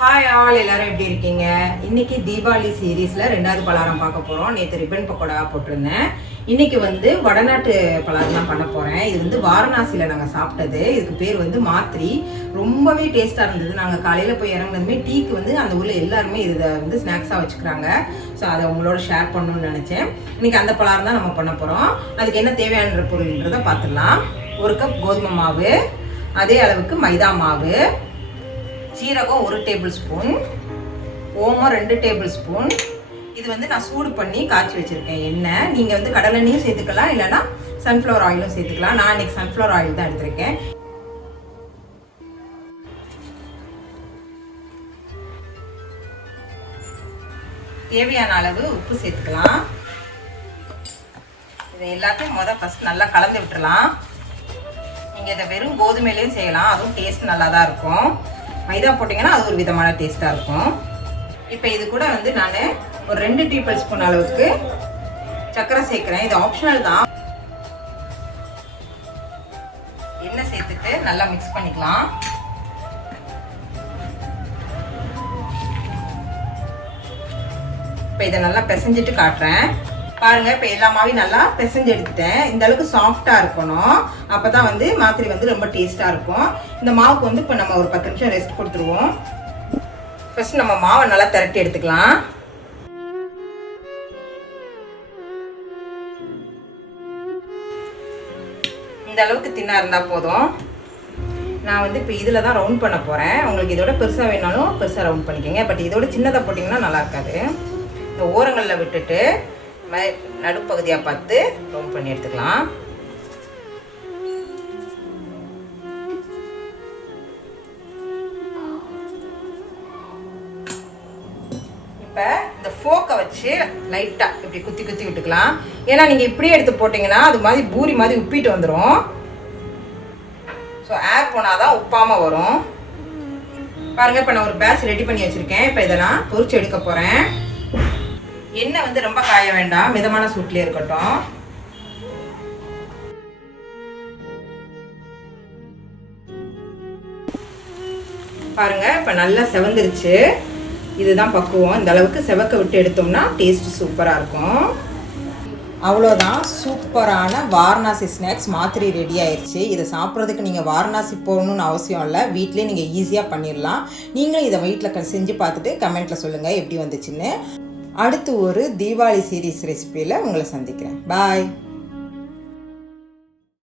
Hi all, எல்லாரும் எப்படி இருக்கீங்க? இன்னைக்கு தீபாவளி சீரீஸில் ரெண்டாவது பலகாரம் பார்க்க போகிறோம். நேற்று ரிப்பன் பக்கோடா போட்டிருந்தேன். இன்னைக்கு வடநாட்டு பலகாரம் தான் பண்ண போகிறேன். இது வாரணாசியில் நாங்கள் சாப்பிட்டது. இதுக்கு பேர் மாத்ரி. ரொம்பவே டேஸ்ட்டாக இருந்தது. நாங்கள் காலையில் போய் இறங்குனதுமே டீக்கு அந்த ஊரில் எல்லாருமே இதை ஸ்நாக்ஸாக வச்சுக்கிறாங்க. ஸோ அதை உங்களோட ஷேர் பண்ணணும்னு நினச்சேன். இன்னைக்கு அந்த பலகாரம் தான் நம்ம பண்ண போகிறோம். அதுக்கு என்ன தேவையான பொருள்ன்றதை பார்த்துடலாம். 1 கப் கோதுமை மாவு, அதே அளவுக்கு மைதா மாவு, சீரகம் 1 டேபிள் ஸ்பூன், ஓமம் 2 டேபிள் ஸ்பூன். இது நான் சூடு பண்ணி காய்ச்சி வச்சுருக்கேன் எண்ணெய். நீங்கள் கடலெண்ணையும் சேர்த்துக்கலாம், இல்லைனா சன்ஃப்ளவர் ஆயிலும் சேர்த்துக்கலாம். நான் இன்னைக்கு சன்ஃப்ளவர் ஆயில் தான் எடுத்திருக்கேன். தேவையான அளவு உப்பு சேர்த்துக்கலாம். இதை எல்லாத்தையும் ஃபஸ்ட் நல்லா கலந்து விட்டுறலாம். நீங்கள் இதை வெறும் கோதுமையிலையும் செய்யலாம், அதுவும் டேஸ்ட் நல்லா தான் இருக்கும். மைதா போட்டிங்கன்னா அது ஒரு விதமான டேஸ்ட்டாக இருக்கும். இப்போ இது கூட நான் ஒரு 2 டேபிள் ஸ்பூன் அளவுக்கு சர்க்கரை சேர்க்குறேன். இது ஆப்ஷனல் தான். எண்ணெய் சேர்த்துட்டு நல்லா மிக்ஸ் பண்ணிக்கலாம். இப்போ இதை நல்லா பிசைஞ்சிட்டு காட்டுறேன் பாருங்க. இப்போ எல்லா மாவையும் நல்லா பிசைஞ்சு எடுத்துட்டேன். இந்த அளவுக்கு சாஃப்டாக இருக்கணும். அப்போ தான் மாத்திரை ரொம்ப டேஸ்ட்டாக இருக்கும். இந்த மாவுக்கு இப்போ நம்ம ஒரு 10 நிமிஷம் ரெஸ்ட் கொடுத்துருவோம். ஃபர்ஸ்ட் நம்ம மாவை நல்லா திரட்டி எடுத்துக்கலாம். இந்த அளவுக்கு தின்னாக இருந்தால் போதும். நான் இப்போ இதில் தான் ரவுண்ட் பண்ண போகிறேன். உங்களுக்கு இதோட பெருசாக வேணாலும் பெருசாக ரவுண்ட் பண்ணிக்கோங்க. பட் இதோட சின்னதாக போட்டிங்கன்னா நல்லா இருக்காது. இந்த ஓரங்களில் விட்டுட்டு நடுப்பகுதியாக பார்த்து ரவுண்ட் பண்ணி எடுத்துக்கலாம். இப்போ இந்த ஃபோக்கை வச்சு லைட்டாக இப்படி குத்தி குத்தி விட்டுக்கலாம். ஏன்னா நீங்கள் இப்படியே எடுத்து போட்டிங்கன்னா அது மாதிரி பூரி மாதிரி உப்பிட்டு வந்துடும். ஸோ ஏர் போனால் தான் உப்பாமல் வரும். பாருங்கள், இப்போ நான் ஒரு பேட்ச் ரெடி பண்ணி வச்சுருக்கேன். இப்போ இதை நான் பொரிச்சு எடுக்க போகிறேன். எண்ணெய் ரொம்ப காய வேண்டாம், மிதமான சூட்லேயே இருக்கட்டும். பாருங்க, இப்போ நல்லா செவந்துருச்சு. இதுதான் பக்குவம். இந்த அளவுக்கு செவக்க விட்டு எடுத்தோம்னா டேஸ்ட் சூப்பராக இருக்கும். அவ்வளோதான், சூப்பரான வாரணாசி ஸ்நாக்ஸ் மாத்திரை ரெடி ஆயிடுச்சு. இதை சாப்பிட்றதுக்கு நீங்கள் வாரணாசி போகணுன்னு அவசியம் இல்லை. வீட்டிலே நீங்கள் ஈஸியாக பண்ணிடலாம். நீங்களும் இதை வீட்டில் செஞ்சு பார்த்துட்டு கமெண்ட்டில் சொல்லுங்கள் எப்படி வந்துச்சுன்னு. அடுத்து ஒரு தீபாவளி சீரீஸ் ரெசிபியில் உங்களை சந்திக்கிறேன். பாய்.